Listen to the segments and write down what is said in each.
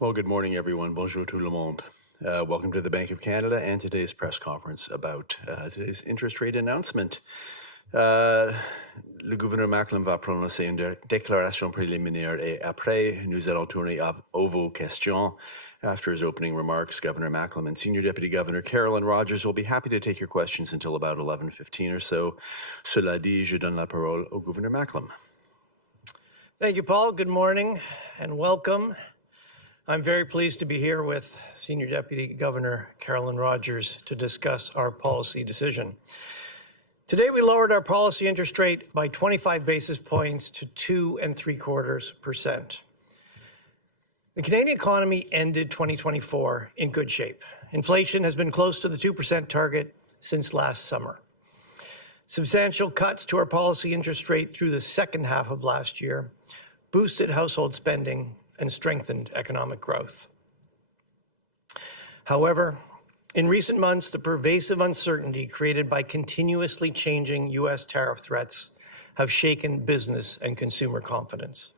Well, good morning, everyone. Bonjour tout le monde. Welcome to the Bank of Canada and today's press conference about today's interest rate announcement. Le gouverneur Macklem va prononcer une déclaration préliminaire et après, nous allons tourner à vos questions. After his opening remarks, Governor Macklem and Senior Deputy Governor Carolyn Rogers will be happy to take your questions until about 11:15 or so. Cela dit, je donne la parole au gouverneur Macklem. Thank you, Paul. Good morning and welcome. I'm very pleased to be here with Senior Deputy Governor Carolyn Rogers to discuss our policy decision. Today, we lowered our policy interest rate by 25 basis points to 2.75%. The Canadian economy ended 2024 in good shape. Inflation has been close to the 2% target since last summer. Substantial cuts to our policy interest rate through the second half of last year boosted household spending and strengthened economic growth. However, in recent months, the pervasive uncertainty created by continuously changing U.S. tariff threats have shaken business and consumer confidence.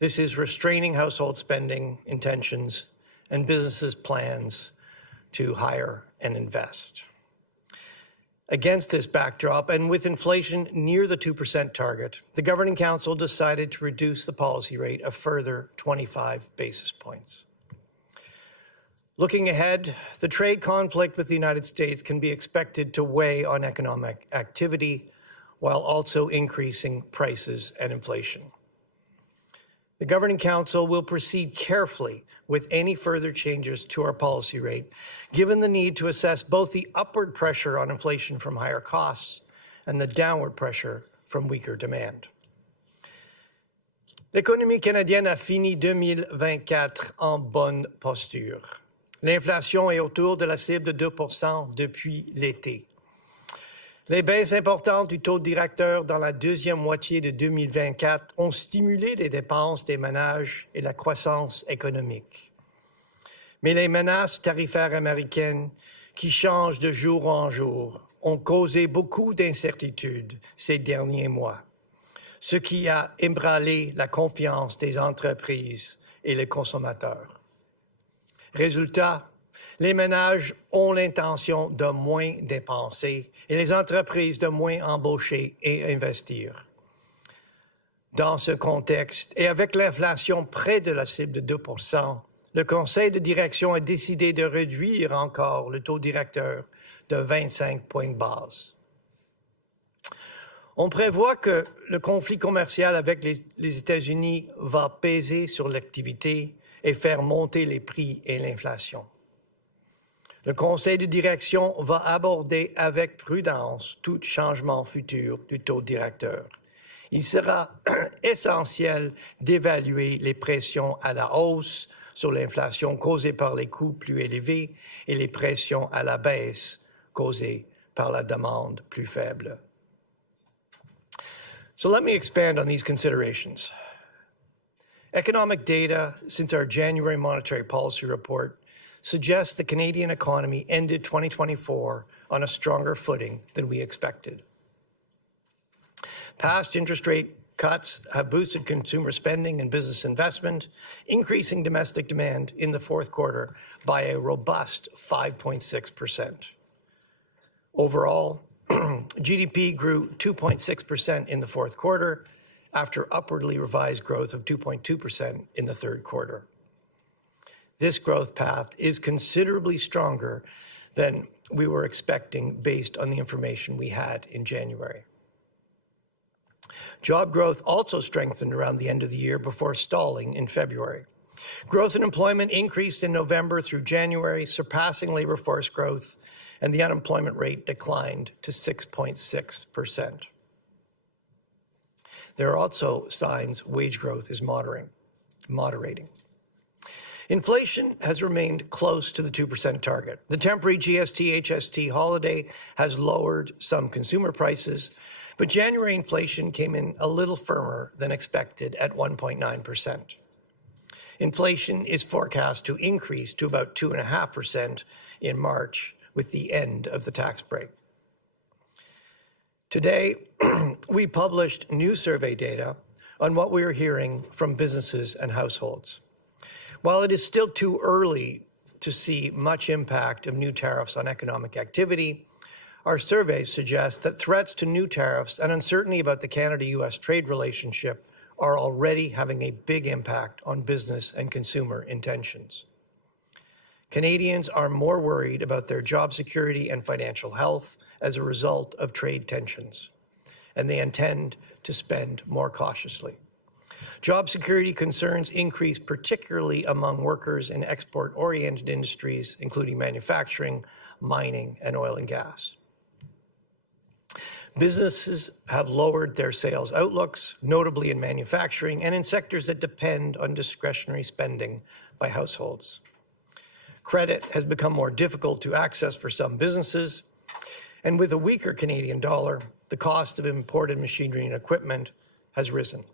This is restraining household spending intentions and businesses' plans to hire and invest. Against this backdrop, and with inflation near the 2% target, the Governing Council decided to reduce the policy rate a further 25 basis points. Looking ahead, the trade conflict with the United States can be expected to weigh on economic activity while also increasing prices and inflation. The Governing Council will proceed carefully with any further changes to our policy rate, given the need to assess both the upward pressure on inflation from higher costs and the downward pressure from weaker demand. L'économie canadienne a fini 2024 en bonne posture. L'inflation est autour de la cible de 2% depuis l'été. Les baisses importantes du taux directeur dans la deuxième moitié de 2024 ont stimulé les dépenses des ménages et la croissance économique. Mais les menaces tarifaires américaines qui changent de jour en jour ont causé beaucoup d'incertitudes ces derniers mois, ce qui a ébranlé la confiance des entreprises et les consommateurs. Résultat, les ménages ont l'intention de moins dépenser et les entreprises de moins embaucher et investir. Dans ce contexte, et avec l'inflation près de la cible de 2%, le Conseil de direction a décidé de réduire encore le taux directeur de 25 points de base. On prévoit que le conflit commercial avec les États-Unis va peser sur l'activité et faire monter les prix et l'inflation. Le Conseil de direction va aborder avec prudence tout changement futur du taux directeur. Il sera essentiel d'évaluer les pressions à la hausse sur l'inflation causée par les coûts plus élevés et les pressions à la baisse causées par la demande plus faible. So let me expand on these considerations. Economic data since our January monetary policy report suggests the Canadian economy ended 2024 on a stronger footing than we expected. Past interest rate cuts have boosted consumer spending and business investment, increasing domestic demand in the fourth quarter by a robust 5.6%. Overall, GDP grew 2.6% in the fourth quarter after upwardly revised growth of 2.2% in the third quarter. This growth path is considerably stronger than we were expecting based on the information we had in January. Job growth also strengthened around the end of the year before stalling in February. Growth in employment increased in November through January, surpassing labor force growth, and the unemployment rate declined to 6.6%. There are also signs wage growth is moderating. Inflation has remained close to the 2% target. The temporary GST-HST holiday has lowered some consumer prices, but January inflation came in a little firmer than expected at 1.9%. Inflation is forecast to increase to about 2.5% in March with the end of the tax break. Today, we published new survey data on what we are hearing from businesses and households. While it is still too early to see much impact of new tariffs on economic activity, our surveys suggest that threats to new tariffs and uncertainty about the Canada-US trade relationship are already having a big impact on business and consumer intentions. Canadians are more worried about their job security and financial health as a result of trade tensions, and they intend to spend more cautiously. Job security concerns increase particularly among workers in export-oriented industries, including manufacturing, mining, and oil and gas. Businesses have lowered their sales outlooks, notably in manufacturing and in sectors that depend on discretionary spending by households. Credit has become more difficult to access for some businesses, and with a weaker Canadian dollar, the cost of imported machinery and equipment has risen.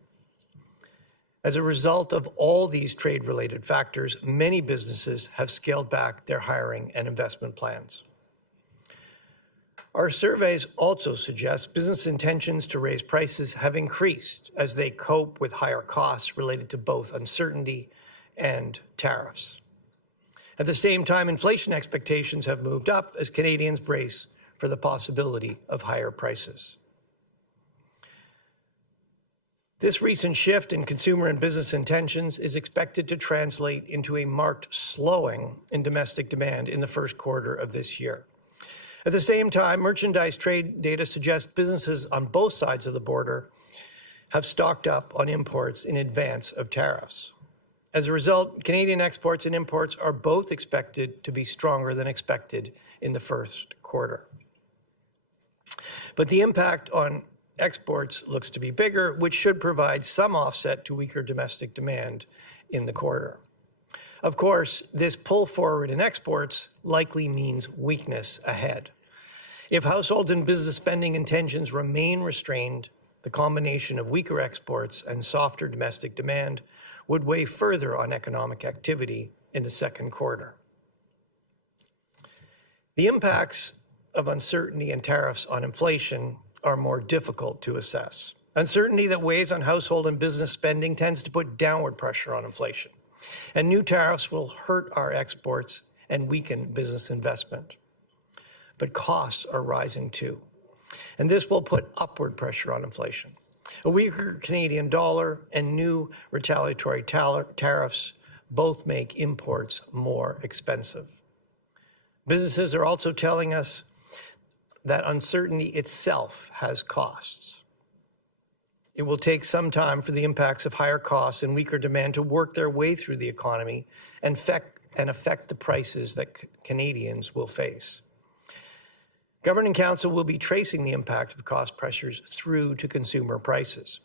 As a result of all these trade-related factors, many businesses have scaled back their hiring and investment plans. Our surveys also suggest business intentions to raise prices have increased as they cope with higher costs related to both uncertainty and tariffs. At the same time, inflation expectations have moved up as Canadians brace for the possibility of higher prices. This recent shift in consumer and business intentions is expected to translate into a marked slowing in domestic demand in the first quarter of this year. At the same time, merchandise trade data suggests businesses on both sides of the border have stocked up on imports in advance of tariffs. As a result, Canadian exports and imports are both expected to be stronger than expected in the first quarter. But the impact on exports looks to be bigger, which should provide some offset to weaker domestic demand in the quarter. Of course, this pull forward in exports likely means weakness ahead. If household and business spending intentions remain restrained, the combination of weaker exports and softer domestic demand would weigh further on economic activity in the second quarter. The impacts of uncertainty and tariffs on inflation are more difficult to assess. Uncertainty that weighs on household and business spending tends to put downward pressure on inflation, and new tariffs will hurt our exports and weaken business investment. But costs are rising too, and this will put upward pressure on inflation. A weaker Canadian dollar and new retaliatory tariffs both make imports more expensive. Businesses are also telling us that uncertainty itself has costs. It will take some time for the impacts of higher costs and weaker demand to work their way through the economy and affect the prices that Canadians will face. Governing Council will be tracing the impact of cost pressures through to consumer prices.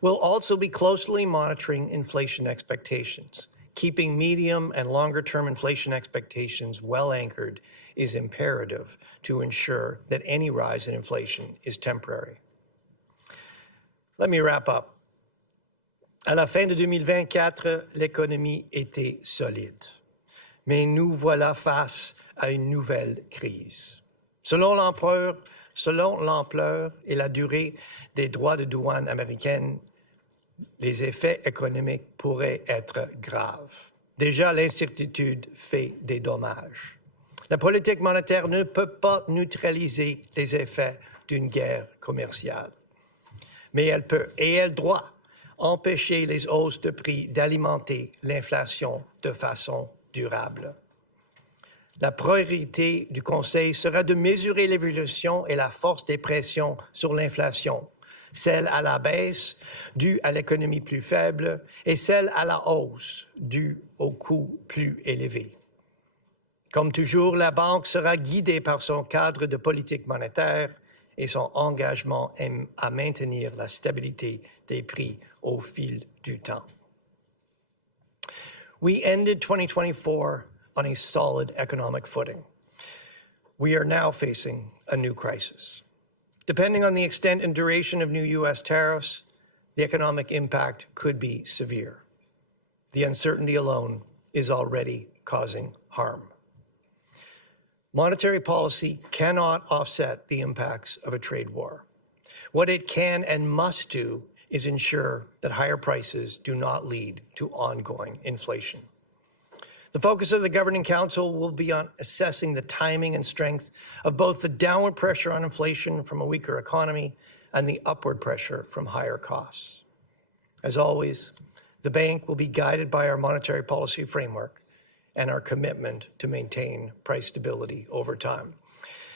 We'll also be closely monitoring inflation expectations. Keeping medium and longer-term inflation expectations well anchored is imperative to ensure that any rise in inflation is temporary. Let me wrap up. À la fin de 2024, l'économie était solide. Mais nous voilà face à une nouvelle crise. Selon l'ampleur et la durée des droits de douane américaines, les effets économiques pourraient être graves. Déjà, l'incertitude fait des dommages. La politique monétaire ne peut pas neutraliser les effets d'une guerre commerciale. Mais elle peut et elle doit empêcher les hausses de prix d'alimenter l'inflation de façon durable. La priorité du Conseil sera de mesurer l'évolution et la force des pressions sur l'inflation, celle à la baisse due à l'économie plus faible et celle à la hausse due aux coûts plus élevés. Comme toujours, la Banque sera guidée par son cadre de politique monétaire et son engagement à maintenir la stabilité des prix au fil du temps. We ended 2024 on a solid economic footing. We are now facing a new crisis. Depending on the extent and duration of new U.S. tariffs, the economic impact could be severe. The uncertainty alone is already causing harm. Monetary policy cannot offset the impacts of a trade war. What it can and must do is ensure that higher prices do not lead to ongoing inflation. The focus of the Governing Council will be on assessing the timing and strength of both the downward pressure on inflation from a weaker economy and the upward pressure from higher costs. As always, the bank will be guided by our monetary policy framework and our commitment to maintain price stability over time.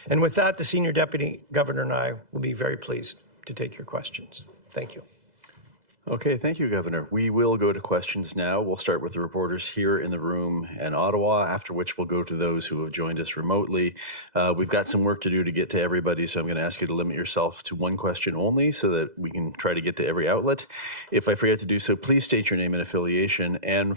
And with that, the Senior Deputy Governor and I will be very pleased to take your questions. Thank you. Okay, thank you, Governor. We will go to questions now. We'll start with the reporters here in the room in Ottawa, after which we'll go to those who have joined us remotely. We've got some work to do to get to everybody, so I'm going to ask you to limit yourself to one question only so that we can try to get to every outlet. If I forget to do so, please state your name and affiliation. And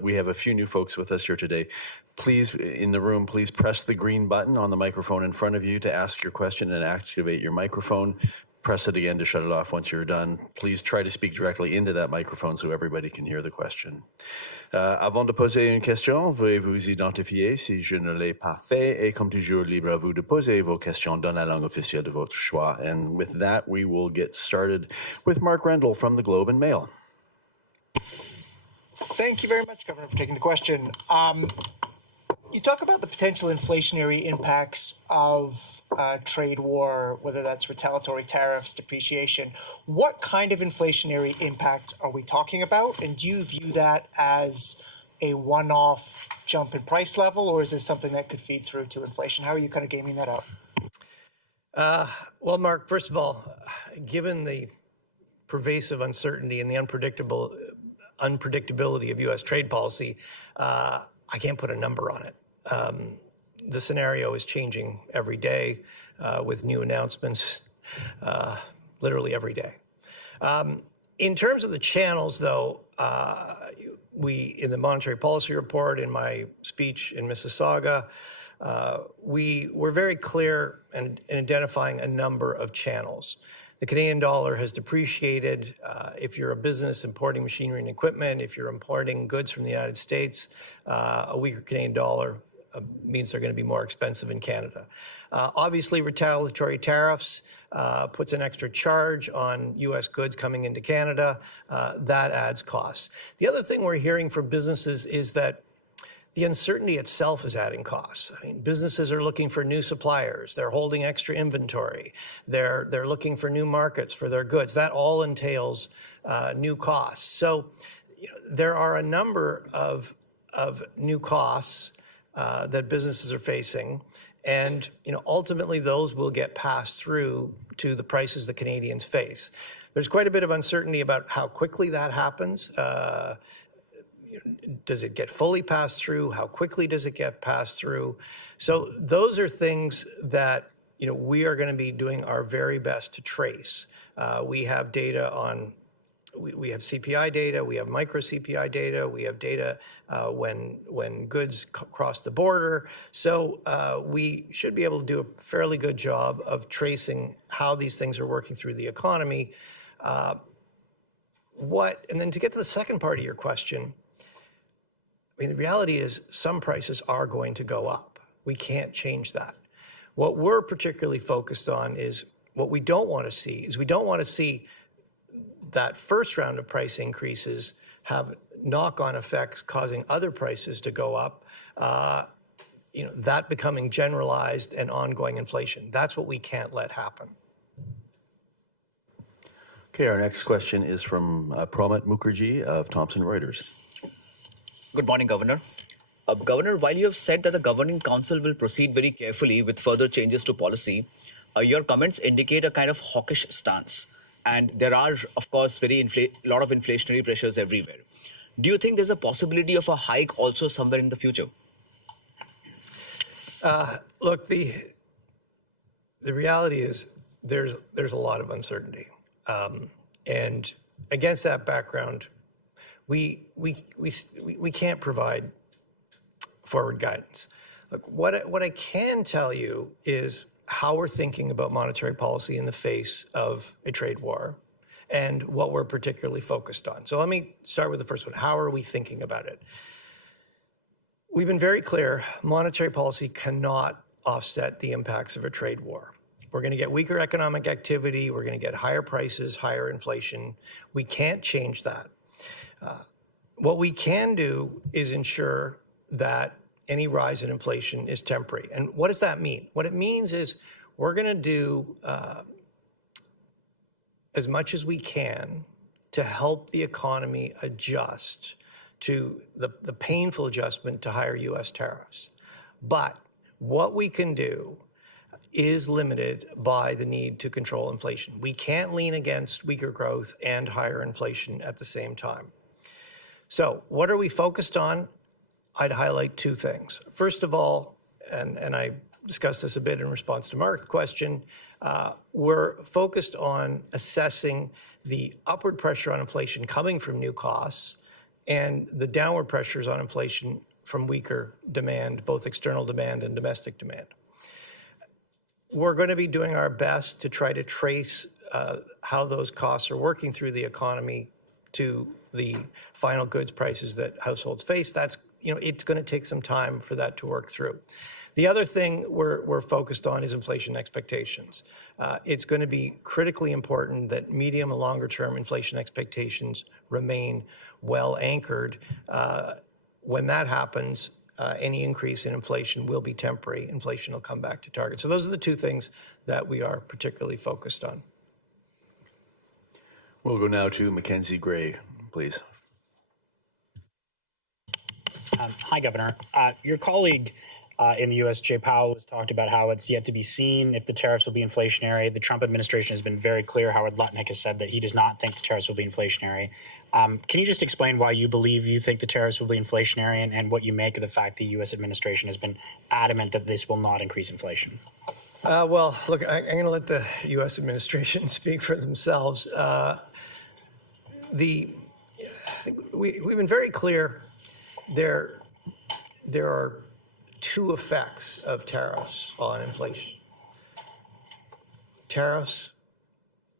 we have a few new folks with us here today. Please, in the room, please press the green button on the microphone in front of you to ask your question and activate your microphone. Press it again to shut it off once you're done. Please try to speak directly into that microphone so everybody can hear the question. Avant de poser une question, veuillez vous identifier si je ne l'ai pas fait, et comme toujours, libre à vous de poser vos questions dans la langue officielle de votre choix. And with that, we will get started with Mark Rendell from the Globe and Mail. Thank you very much, Governor, for taking the question. You talk about the potential inflationary impacts of trade war, whether that's retaliatory tariffs, depreciation. What kind of inflationary impact are we talking about? And do you view that as a one-off jump in price level, or is this something that could feed through to inflation? How are you kind of gaming that out? Well, Mark, first of all, given the pervasive uncertainty and the unpredictability of U.S. trade policy, I can't put a number on it. The scenario is changing every day with new announcements, literally every day. In terms of the channels, though, we, in the monetary policy report, in my speech in Mississauga, we were very clear in identifying a number of channels. The Canadian dollar has depreciated. If you're a business importing machinery and equipment, if you're importing goods from the United States, a weaker Canadian dollar means they're going to be more expensive in Canada. Obviously, retaliatory tariffs puts an extra charge on U.S. goods coming into Canada. That adds costs. The other thing we're hearing from businesses is that the uncertainty itself is adding costs. I mean, businesses are looking for new suppliers. They're holding extra inventory. They're looking for new markets for their goods. That all entails new costs. So there are a number of new costs that businesses are facing, and ultimately those will get passed through to the prices that Canadians face. There's quite a bit of uncertainty about how quickly that happens. Does it get fully passed through? How quickly does it get passed through? So those are things that we are going to be doing our very best to trace. We have data on. We have CPI data, we have micro CPI data, we have data when goods cross the border. So we should be able to do a fairly good job of tracing how these things are working through the economy. And then to get to the second part of your question, I mean, the reality is some prices are going to go up. We can't change that. What we're particularly focused on is what we don't want to see is we don't want to see that first round of price increases have knock-on effects causing other prices to go up, that becoming generalized and ongoing inflation. That's what we can't let happen. Okay, our next question is from Pramit Mukherjee of Thomson Reuters. Good morning, Governor. Governor, while you have said that the Governing Council will proceed very carefully with further changes to policy, your comments indicate a kind of hawkish stance. And there are, of course, a lot of inflationary pressures everywhere. Do you think there's a possibility of a hike also somewhere in the future? Look, the reality is there's a lot of uncertainty. And against that background, we can't provide forward guidance. Look, what I can tell you is how we're thinking about monetary policy in the face of a trade war and what we're particularly focused on. So let me start with the first one. How are we thinking about it? We've been very clear, monetary policy cannot offset the impacts of a trade war. We're going to get weaker economic activity. We're going to get higher prices, higher inflation. We can't change that. What we can do is ensure that any rise in inflation is temporary. And what does that mean? What it means is we're going to do as much as we can to help the economy adjust to the painful adjustment to higher U.S. tariffs. But what we can do is limited by the need to control inflation. We can't lean against weaker growth and higher inflation at the same time. So what are we focused on? I'd highlight two things. First of all, and I discussed this a bit in response to Mark's question, we're focused on assessing the upward pressure on inflation coming from new costs and the downward pressures on inflation from weaker demand, both external demand and domestic demand. We're going to be doing our best to try to trace how those costs are working through the economy to the final goods prices that households face. That's, it's going to take some time for that to work through. The other thing we're focused on is inflation expectations. It's going to be critically important that medium and longer term inflation expectations remain well anchored. When that happens, any increase in inflation will be temporary. Inflation will come back to target. So those are the two things that we are particularly focused on. We'll go now to Mackenzie Gray, please. Hi, Governor. Your colleague in the U.S., Jay Powell, has talked about how it's yet to be seen if the tariffs will be inflationary. The Trump administration has been very clear. Howard Lutnick has said that he does not think the tariffs will be inflationary. Can you just explain why you believe you think the tariffs will be inflationary and what you make of the fact the U.S. administration has been adamant that this will not increase inflation? Well, look, I'm going to let the U.S. administration speak for themselves. We've been very clear. There are two effects of tariffs on inflation. Tariffs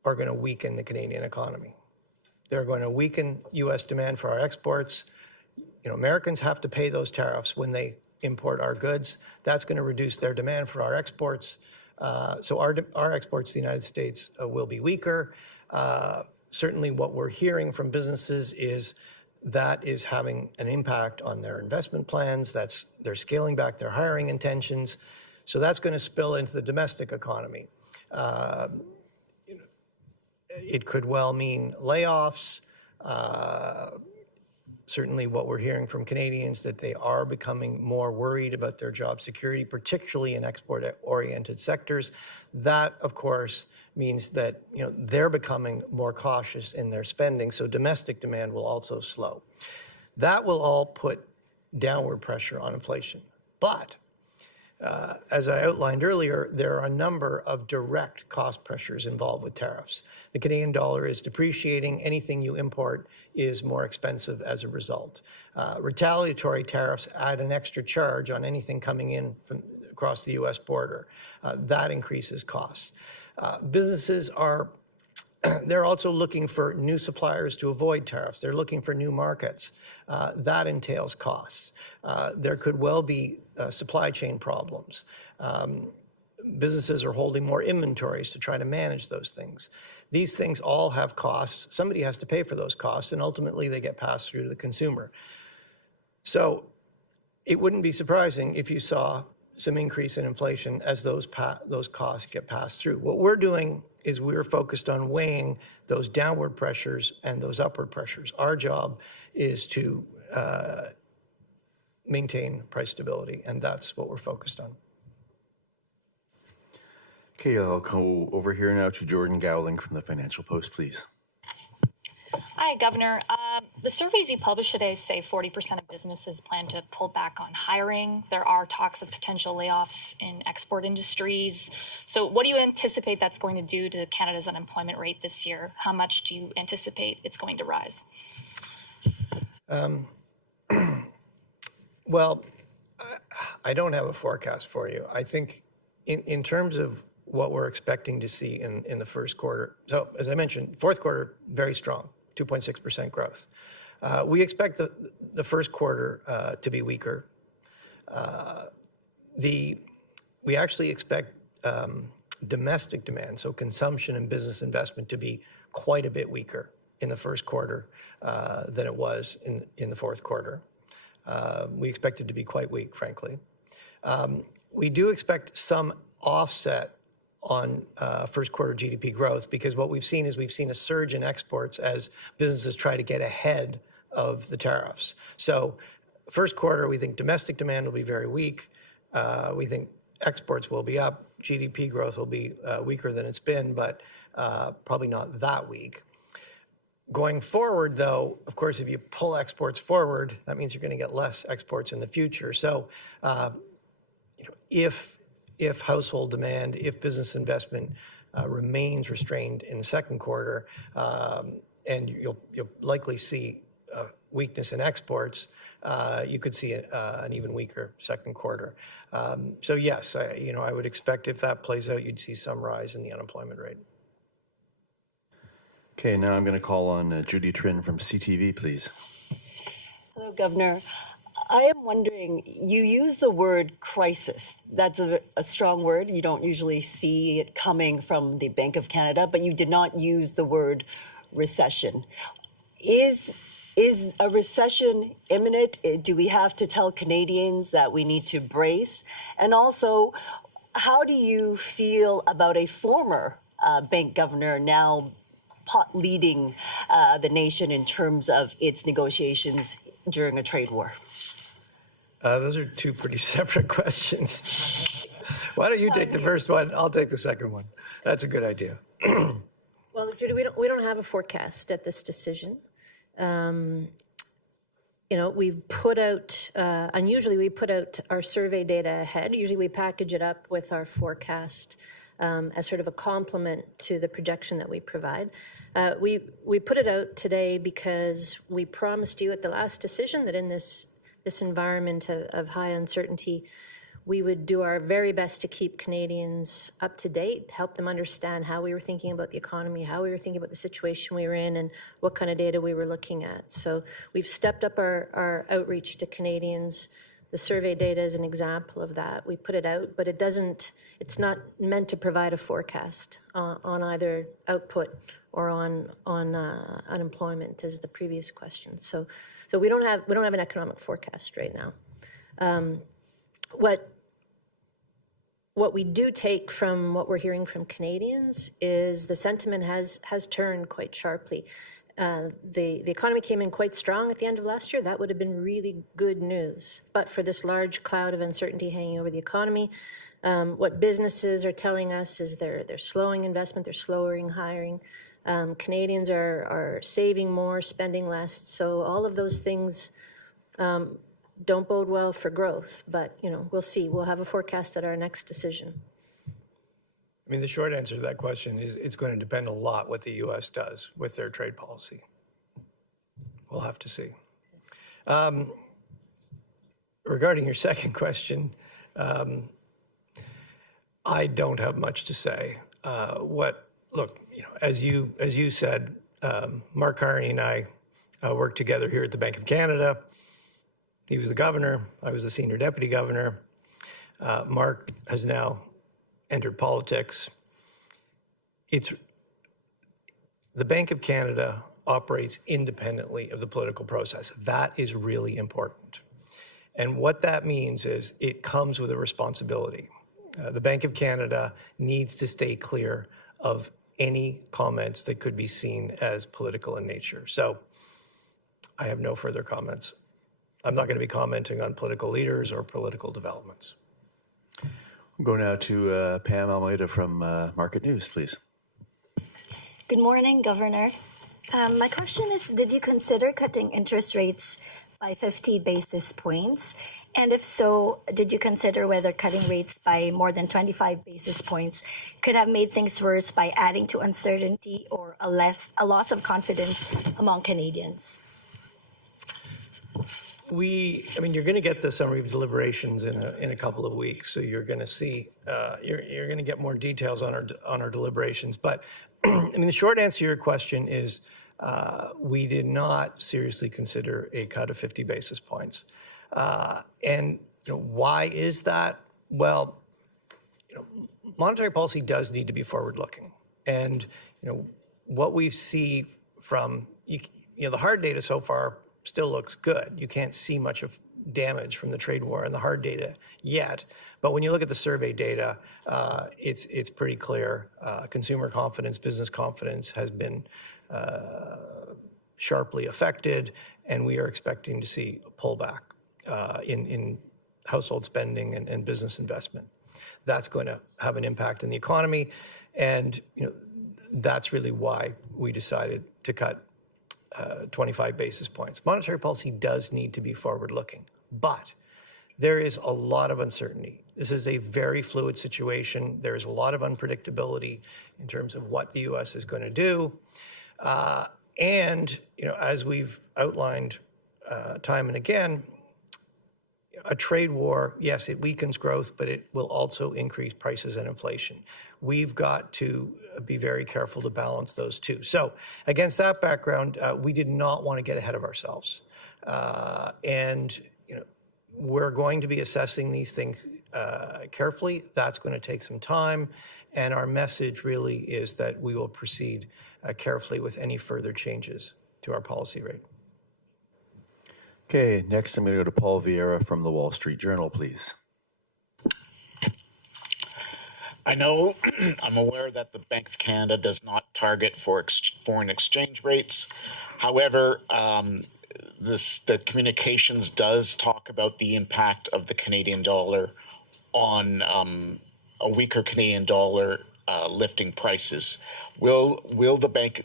are going to weaken the Canadian economy. They're going to weaken U.S. demand for our exports. Americans have to pay those tariffs when they import our goods. That's going to reduce their demand for our exports. So our exports to the United States will be weaker. Certainly what we're hearing from businesses is that is having an impact on their investment plans. They're scaling back their hiring intentions. So that's going to spill into the domestic economy. It could well mean layoffs. Certainly what we're hearing from Canadians that they are becoming more worried about their job security, particularly in export-oriented sectors. That, of course, means that they're becoming more cautious in their spending, so domestic demand will also slow. That will all put downward pressure on inflation. But as I outlined earlier, there are a number of direct cost pressures involved with tariffs. The Canadian dollar is depreciating. Anything you import is more expensive as a result. Retaliatory tariffs add an extra charge on anything coming in from across the U.S. border. That increases costs. Businesses they're also looking for new suppliers to avoid tariffs. They're looking for new markets. That entails costs. There could well be supply chain problems. Businesses are holding more inventories to try to manage those things. These things all have costs. Somebody has to pay for those costs, and ultimately they get passed through to the consumer. So it wouldn't be surprising if you saw some increase in inflation as those costs get passed through. What we're doing is we're focused on weighing those downward pressures and those upward pressures. Our job is to maintain price stability, and that's what we're focused on. Okay, I'll go over here now to Jordan Gowling from the Financial Post, please. Hi, Governor. The surveys you published today say 40% of businesses plan to pull back on hiring. There are talks of potential layoffs in export industries. So what do you anticipate that's going to do to Canada's unemployment rate this year? How much do you anticipate it's going to rise? Well, I don't have a forecast for you. I think in terms of what we're expecting to see in the first quarter. So as I mentioned, fourth quarter, very strong, 2.6% growth. We expect the first quarter to be weaker. We actually expect domestic demand, so consumption and business investment, to be quite a bit weaker in the first quarter than it was in the fourth quarter. we expect it to be quite weak, frankly. We do expect some offset on first quarter GDP growth, because what we've seen is we've seen a surge in exports as businesses try to get ahead of the tariffs. So first quarter, we think domestic demand will be very weak. We think exports will be up. GDP growth will be weaker than it's been, but probably not that weak. Going forward, though, of course, if you pull exports forward, that means you're going to get less exports in the future. So if household demand, if business investment remains restrained in the second quarter, and you'll likely see weakness in exports, you could see an even weaker second quarter. So yes, I would expect if that plays out, you'd see some rise in the unemployment rate. Okay, now I'm going to call on Judy Trin from CTV, please. Hello, Governor. I am wondering, you use the word crisis. That's a strong word. You don't usually see it coming from the Bank of Canada, but you did not use the word recession. Is a recession imminent? Do we have to tell Canadians that we need to brace? And also, how do you feel about a former bank governor now leading the nation in terms of its negotiations during a trade war? Those are two pretty separate questions. Why don't you take the first one? I'll take the second one. That's a good idea. Well, Judy, we don't have a forecast at this decision. We've put out, unusually we put out our survey data ahead. Usually we package it up with our forecast as sort of a complement to the projection that we provide. We put it out today because we promised you at the last decision that in this environment of high uncertainty, we would do our very best to keep Canadians up to date, help them understand how we were thinking about the economy, how we were thinking about the situation we were in, and what kind of data we were looking at. So we've stepped up our outreach to Canadians. The survey data is an example of that. We put it out, but it's not meant to provide a forecast on either output or on unemployment, as the previous question. So we don't have an economic forecast right now. What we do take from what we're hearing from Canadians is the sentiment has turned quite sharply. The economy came in quite strong at the end of last year. That would have been really good news. But for this large cloud of uncertainty hanging over the economy, what businesses are telling us is they're slowing investment, they're slowing hiring. Canadians are saving more, spending less. So all of those things don't bode well for growth. But we'll see. We'll have a forecast at our next decision. I mean, the short answer to that question is it's going to depend a lot what the U.S. does with their trade policy. We'll have to see. Regarding your second question, I don't have much to say. As you said, Mark Carney and I worked together here at the Bank of Canada. He was the governor. I was the senior deputy governor. Mark has now entered politics. The Bank of Canada operates independently of the political process. That is really important. And what that means is it comes with a responsibility. The Bank of Canada needs to stay clear of any comments that could be seen as political in nature. So I have no further comments. I'm not going to be commenting on political leaders or political developments. We'll go now to Pam Almeida from Market News, please. Good morning, Governor. My question is, did you consider cutting interest rates by 50 basis points? And if so, did you consider whether cutting rates by more than 25 basis points could have made things worse by adding to uncertainty or a loss of confidence among Canadians? You're going to get the summary of deliberations in a couple of weeks, so you're going to see, you're going to get more details on our deliberations. But the short answer to your question is we did not seriously consider a cut of 50 basis points. And why is that? Well, monetary policy does need to be forward-looking, and what we see from the hard data so far still looks good. You can't see much of damage from the trade war in the hard data yet. But when you look at the survey data, it's pretty clear. Consumer confidence, business confidence has been sharply affected, and we are expecting to see a pullback in household spending and business investment. That's going to have an impact on the economy, and that's really why we decided to cut 25 basis points. Monetary policy does need to be forward-looking, but there is a lot of uncertainty. This is a very fluid situation. There is a lot of unpredictability in terms of what the U.S. is going to do. And as we've outlined time and again, a trade war, yes, it weakens growth, but it will also increase prices and inflation. We've got to be very careful to balance those two. So against that background, we did not want to get ahead of ourselves. And we're going to be assessing these things carefully. That's going to take some time. And our message really is that we will proceed carefully with any further changes to our policy rate. Okay, next I'm going to go to Paul Vieira from the Wall Street Journal, please. I know, I'm aware that the Bank of Canada does not target for foreign exchange rates. However, the communications does talk about the impact of the Canadian dollar on a weaker Canadian dollar lifting prices. Will Bank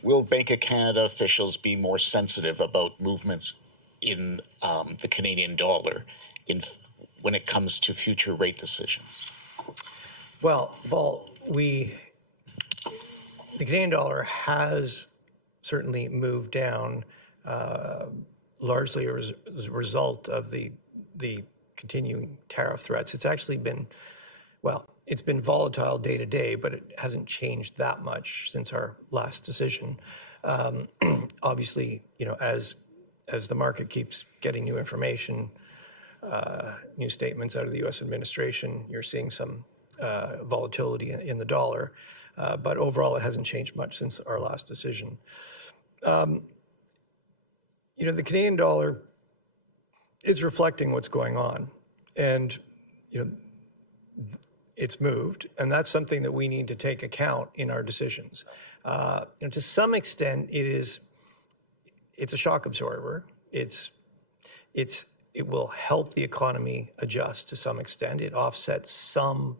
of Canada officials be more sensitive about movements in the Canadian dollar when it comes to future rate decisions? Well, Paul, the Canadian dollar has certainly moved down largely as a result of the continuing tariff threats. It's actually been, it's been volatile day to day, but it hasn't changed that much since our last decision. Obviously, as the market keeps getting new information, new statements out of the U.S. administration, you're seeing some volatility in the dollar, but overall it hasn't changed much since our last decision. The Canadian dollar is reflecting what's going on, and it's moved, and that's something that we need to take account in our decisions. To some extent, it's a shock absorber. It will help the economy adjust to some extent. It offsets some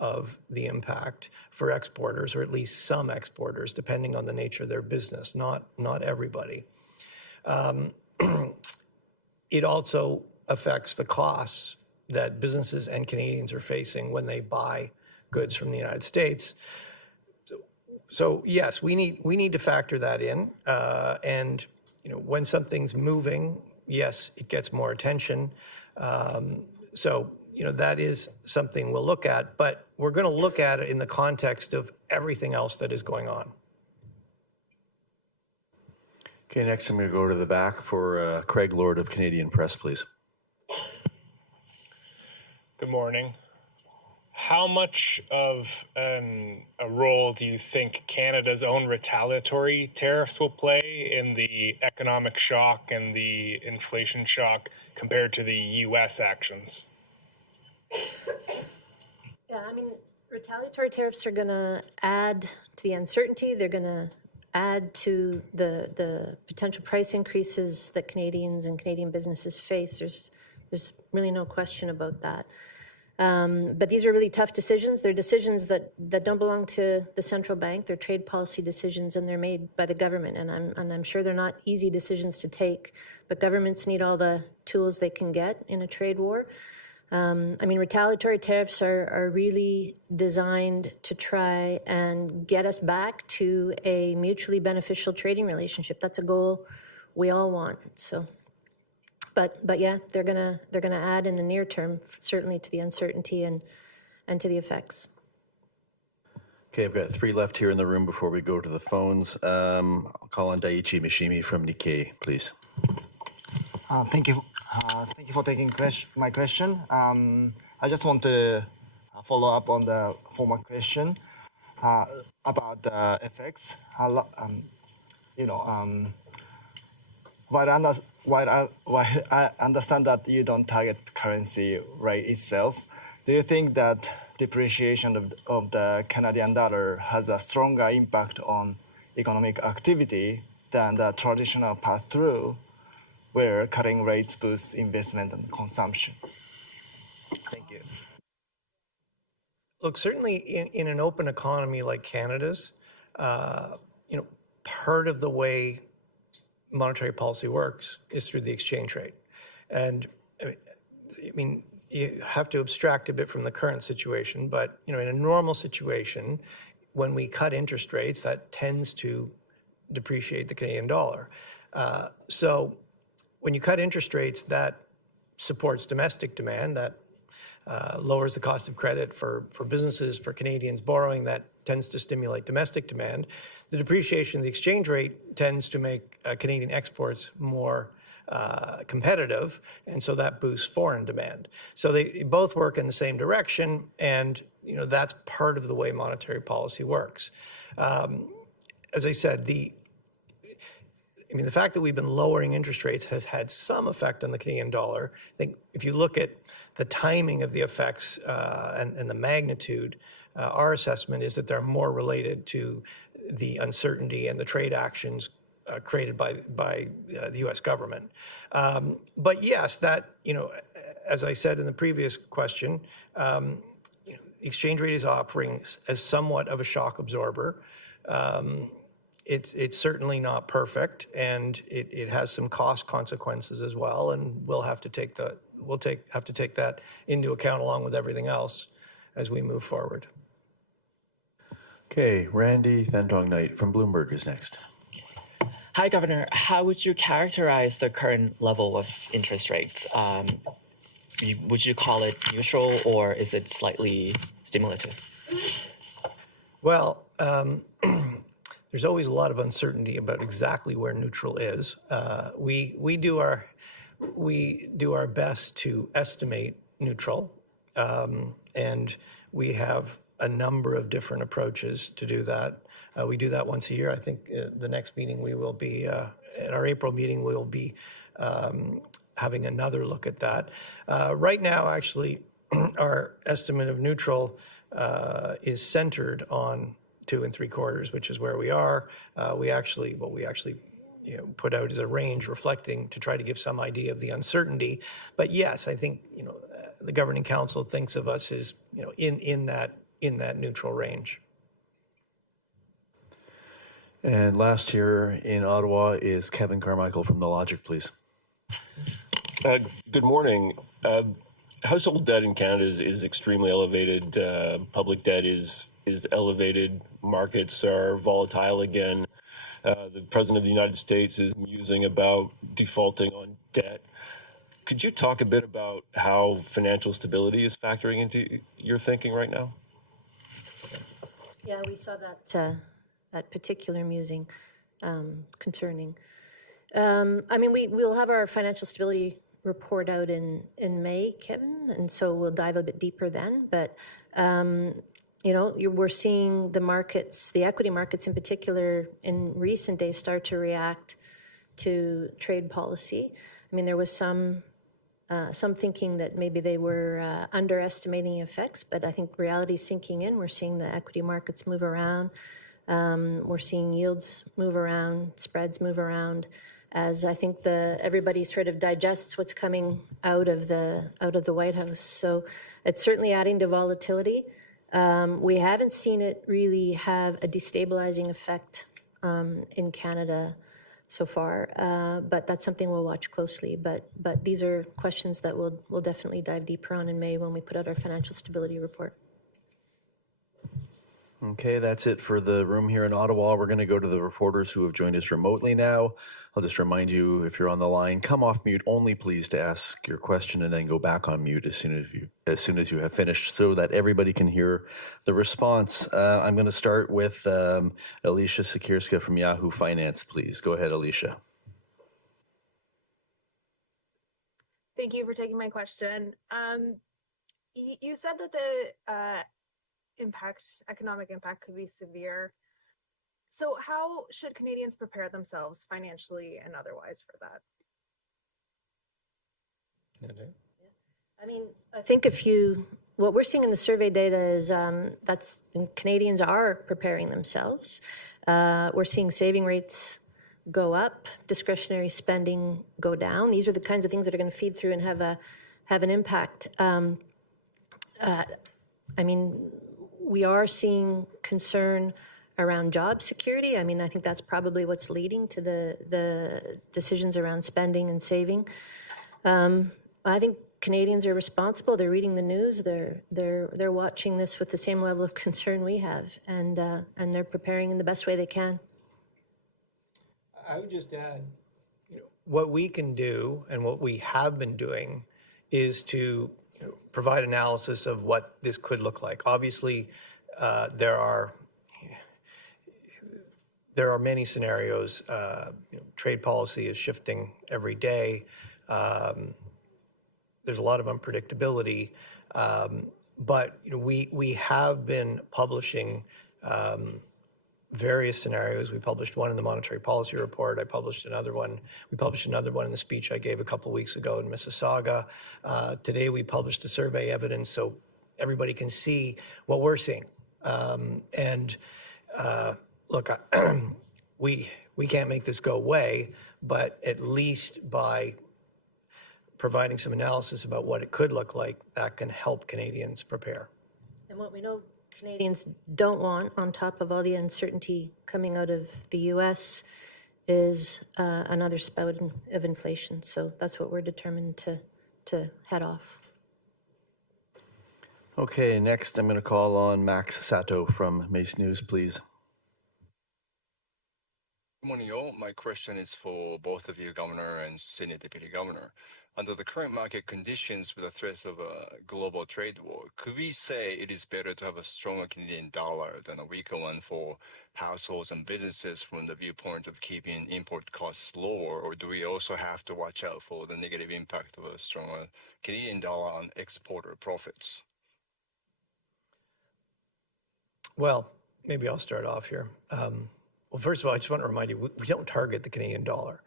of the impact for exporters, or at least some exporters, depending on the nature of their business, not everybody. It also affects the costs that businesses and Canadians are facing when they buy goods from the United States. So yes, we need to factor that in. And when something's moving, yes, it gets more attention. So that is something we'll look at, but we're going to look at it in the context of everything else that is going on. Okay, next I'm going to go to the back for Craig Lord of Canadian Press, please. Good morning. How much of a role do you think Canada's own retaliatory tariffs will play in the economic shock and the inflation shock compared to the U.S. actions? Yeah, retaliatory tariffs are going to add to the uncertainty. They're going to add to the potential price increases that Canadians and Canadian businesses face. There's really no question about that. But these are really tough decisions. They're decisions that don't belong to the central bank. They're trade policy decisions, and they're made by the government. And I'm sure they're not easy decisions to take, but governments need all the tools they can get in a trade war. Retaliatory tariffs are really designed to try and get us back to a mutually beneficial trading relationship. That's a goal we all want. So, but yeah, they're gonna add in the near term, certainly to the uncertainty and to the effects. Okay, I've got 3 left here in the room before we go to the phones. I'll call on Daiichi Mishimi from Nikkei, please. Thank you. Thank you for taking my question. I just want to follow up on the former question about while I understand that you don't target currency rate itself, do you think that depreciation of the Canadian dollar has a stronger impact on economic activity than the traditional pass-through, where cutting rates boost investment and consumption? Thank you. Look, certainly in an open economy like Canada's, part of the way monetary policy works is through the exchange rate. And I mean, you have to abstract a bit from the current situation, but in a normal situation, when we cut interest rates, that tends to depreciate the Canadian dollar. So when you cut interest rates, that supports domestic demand, that lowers the cost of credit for businesses, for Canadians borrowing, that tends to stimulate domestic demand. The depreciation of the exchange rate tends to make Canadian exports more competitive, and so that boosts foreign demand. So they both work in the same direction, and that's part of the way monetary policy works. As I said, the fact that we've been lowering interest rates has had some effect on the Canadian dollar. I think if you look at the timing of the effects and the magnitude, our assessment is that they're more related to the uncertainty and the trade actions created by the U.S. government. But yes, that, as I said in the previous question, the exchange rate is operating as somewhat of a shock absorber. It's certainly not perfect, and it has some cost consequences as well, and we'll have to take that into account along with everything else as we move forward. Okay, Randy Thantong Knight from Bloomberg is next. Hi, Governor. How would you characterize the current level of interest rates? Would you call it neutral, or is it slightly stimulative? Well, there's always a lot of uncertainty about exactly where neutral is. We do our best to estimate neutral, and we have a number of different approaches to do that. We do that once a year. I think the next meeting we will be, at our April meeting, we will be having another look at that. Right now, actually, our estimate of neutral is centered on 2 3/4, which is where we are. What we actually put out is a range reflecting to try to give some idea of the uncertainty. But yes, I think the Governing Council thinks of us as in that neutral range. And last here in Ottawa is Kevin Carmichael from The Logic, please. Good morning. Household debt in Canada is extremely elevated. Public debt is elevated. Markets are volatile again. The President of the United States is musing about defaulting on debt. Could you talk a bit about how financial stability is factoring into your thinking right now? Yeah, we saw that particular musing concerning. We'll have our financial stability report out in May, Kevin, and so we'll dive a bit deeper then. But we're seeing the markets, the equity markets in particular, in recent days start to react to trade policy. There was some thinking that maybe they were underestimating effects, but I think reality is sinking in. We're seeing the equity markets move around. We're seeing yields move around, spreads move around, as I think everybody sort of digests what's coming out of the White House. So it's certainly adding to volatility. We haven't seen it really have a destabilizing effect in Canada so far, but that's something we'll watch closely. But these are questions that we'll definitely dive deeper on in May when we put out our financial stability report. Okay, that's it for the room here in Ottawa. We're going to go to the reporters who have joined us remotely now. I'll just remind you, if you're on the line, come off mute only, please, to ask your question, and then go back on mute as soon as you have finished, so that everybody can hear the response. I'm going to start with Alicia Sikirska from Yahoo Finance, please. Go ahead, Alicia. Thank you for taking my question. You said that the economic impact could be severe. So how should Canadians prepare themselves financially and otherwise for that? I mean, I think what we're seeing in the survey data is Canadians are preparing themselves. We're seeing saving rates go up, discretionary spending go down. These are the kinds of things that are going to feed through and have an impact. I mean, we are seeing concern around job security. I mean, I think that's probably what's leading to the decisions around spending and saving. I think Canadians are responsible. They're reading the news. They're watching this with the same level of concern we have, and they're preparing in the best way they can. I would just add, what we can do and what we have been doing is to provide analysis of what this could look like. Obviously, there are many scenarios. Trade policy is shifting every day. There's a lot of unpredictability, but we have been publishing various scenarios. We published one in the Monetary Policy Report. We published another one in the speech I gave a couple weeks ago in Mississauga. Today we published the survey evidence so everybody can see what we're seeing. Look, we can't make this go away, but at least by providing some analysis about what it could look like, that can help Canadians prepare. And what we know Canadians don't want, on top of all the uncertainty coming out of the U.S., is another spout of inflation. So that's what we're determined to head off. Okay, next I'm going to call on Max Sato from Mace News, please. Good morning, all. My question is for both of you, Governor and Senior Deputy Governor. Under the current market conditions with the threat of a global trade war, could we say it is better to have a stronger Canadian dollar than a weaker one for households and businesses from the viewpoint of keeping import costs lower, or do we also have to watch out for the negative impact of a stronger Canadian dollar on exporter profits? Well, maybe I'll start off here. Well, first of all, I just want to remind you, we don't target the Canadian dollar.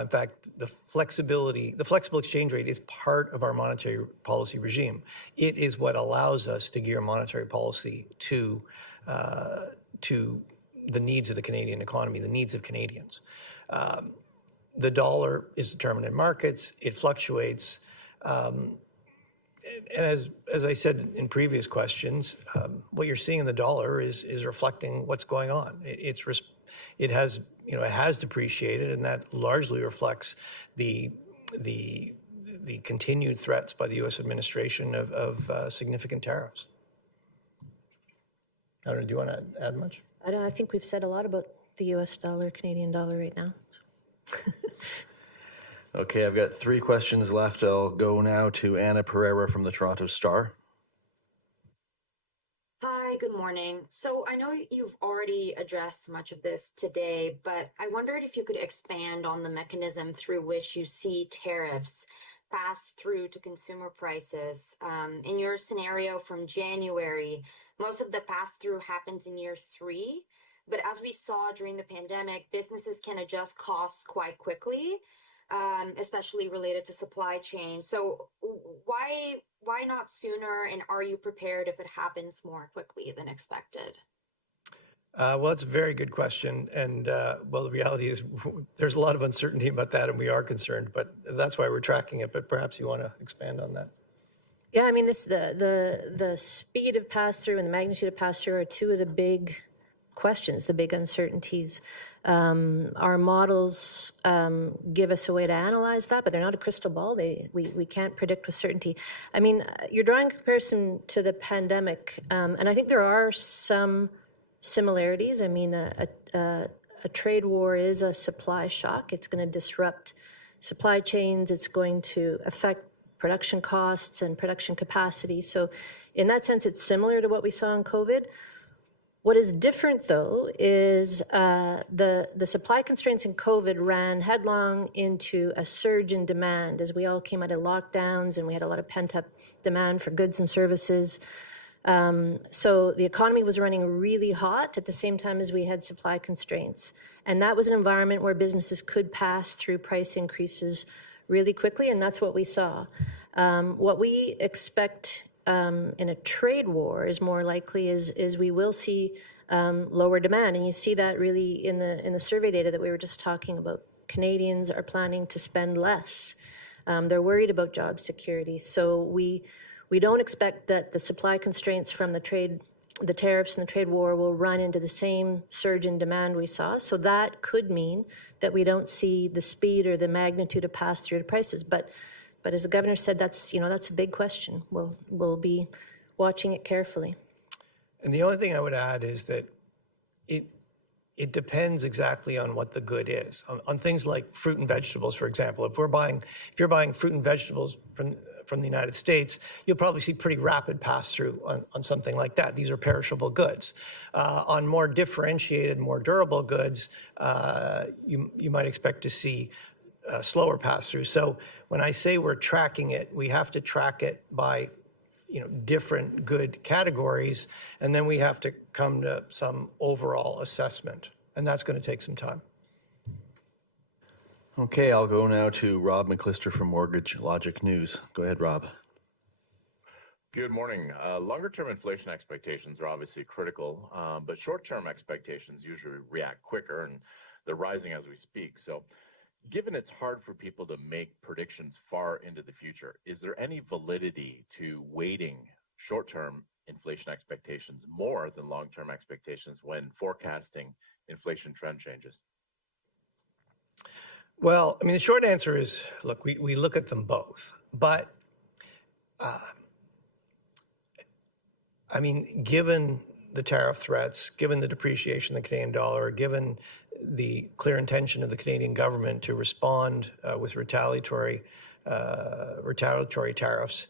In fact, the flexible exchange rate is part of our monetary policy regime. It is what allows us to gear monetary policy to the needs of the Canadian economy, the needs of Canadians. The dollar is determined in markets. It fluctuates. And as I said in previous questions, what you're seeing in the dollar is reflecting what's going on. It has depreciated, and that largely reflects the continued threats by the U.S. administration of significant tariffs. I don't know, do you want to add much? I think we've said a lot about the U.S. dollar, Canadian dollar right now. So. Okay, I've got 3 questions left. I'll go now to Anna Pereira from the Toronto Star. Hi, good morning. So I know you've already addressed much of this today, but I wondered if you could expand on the mechanism through which you see tariffs pass through to consumer prices. In your scenario from January, most of the pass-through happens in year 3, but as we saw during the pandemic, businesses can adjust costs quite quickly, especially related to supply chain. So why not sooner, and are you prepared if it happens more quickly than expected? Well, it's a very good question. And well, the reality is there's a lot of uncertainty about that, and we are concerned, but that's why we're tracking it. But perhaps you want to expand on that. Yeah, I mean, the speed of pass-through and the magnitude of pass-through are 2 of the big questions, the big uncertainties. Our models give us a way to analyze that, but they're not a crystal ball. We can't predict with certainty. I mean, you're drawing a comparison to the pandemic, and I think there are some similarities. I mean, a trade war is a supply shock. It's going to disrupt supply chains. It's going to affect production costs and production capacity. So in that sense, it's similar to what we saw in COVID. What is different, though, is the supply constraints in COVID ran headlong into a surge in demand as we all came out of lockdowns and we had a lot of pent-up demand for goods and services. So the economy was running really hot at the same time as we had supply constraints. And that was an environment where businesses could pass through price increases really quickly, and that's what we saw. What we expect in a trade war is more likely is we will see lower demand, and you see that really in the survey data that we were just talking about. Canadians are planning to spend less. They're worried about job security, so we don't expect that the supply constraints from the tariffs and the trade war will run into the same surge in demand we saw. So that could mean that we don't see the speed or the magnitude of pass-through to prices. But as the governor said, that's a big question. We'll be watching it carefully. And the only thing I would add is that it depends exactly on what the good is. On things like fruit and vegetables, for example, if you're buying fruit and vegetables from the United States, you'll probably see pretty rapid pass-through on something like that. These are perishable goods. On more differentiated, more durable goods, you might expect to see slower pass-through. So when I say we're tracking it, we have to track it by different good categories, and then we have to come to some overall assessment, and that's going to take some time. Okay, I'll go now to Rob McClister from Mortgage Logic News. Go ahead, Rob. Good morning. Longer-term inflation expectations are obviously critical, but short-term expectations usually react quicker, and they're rising as we speak. So given it's hard for people to make predictions far into the future, is there any validity to weighting short-term inflation expectations more than long-term expectations when forecasting inflation trend changes? Well, I mean, the short answer is, look, we look at them both. But, I mean, given the tariff threats, given the depreciation of the Canadian dollar, given the clear intention of the Canadian government to respond with retaliatory tariffs,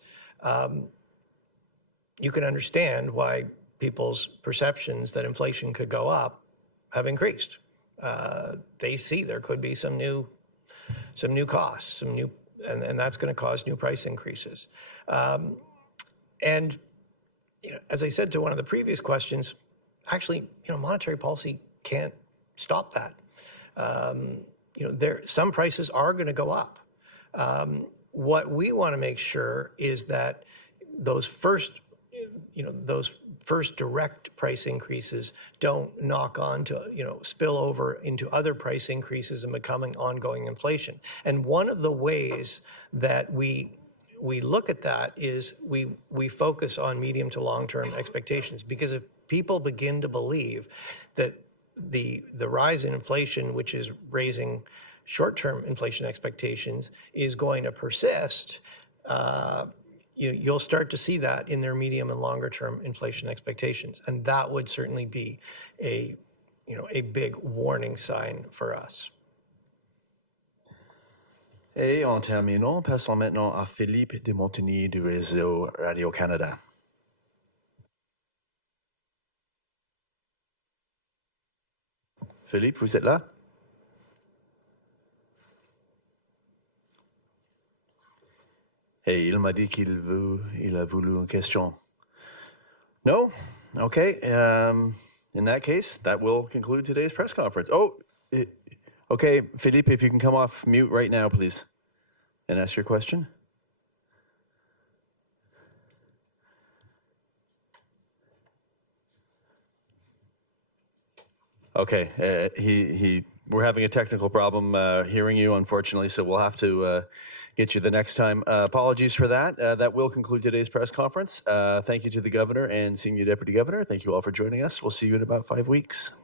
you can understand why people's perceptions that inflation could go up have increased. They see there could be some new costs, and that's going to cause new price increases. And as I said to one of the previous questions, actually, monetary policy can't stop that. Some prices are going to go up. What we want to make sure is that those first direct price increases don't knock on to, spill over into other price increases and becoming ongoing inflation. And one of the ways that we look at that is we focus on medium to long-term expectations, because if people begin to believe that the rise in inflation, which is raising short-term inflation expectations, is going to persist, you'll start to see that in their medium and longer-term inflation expectations, and that would certainly be a big warning sign for us. Et en terminant, passons maintenant à Philippe Desmontigny du réseau Radio-Canada. Philippe, vous êtes là? Et il m'a dit qu'il a voulu une question. No? Okay. In that case, that will conclude today's press conference. Okay, Philippe, if you can come off mute right now, please, and ask your question. Okay, we're having a technical problem hearing you, unfortunately, so we'll have to get you the next time. Apologies for that. That will conclude today's press conference. Thank you to the Governor and Senior Deputy Governor. Thank you all for joining us. We'll see you in about 5 weeks.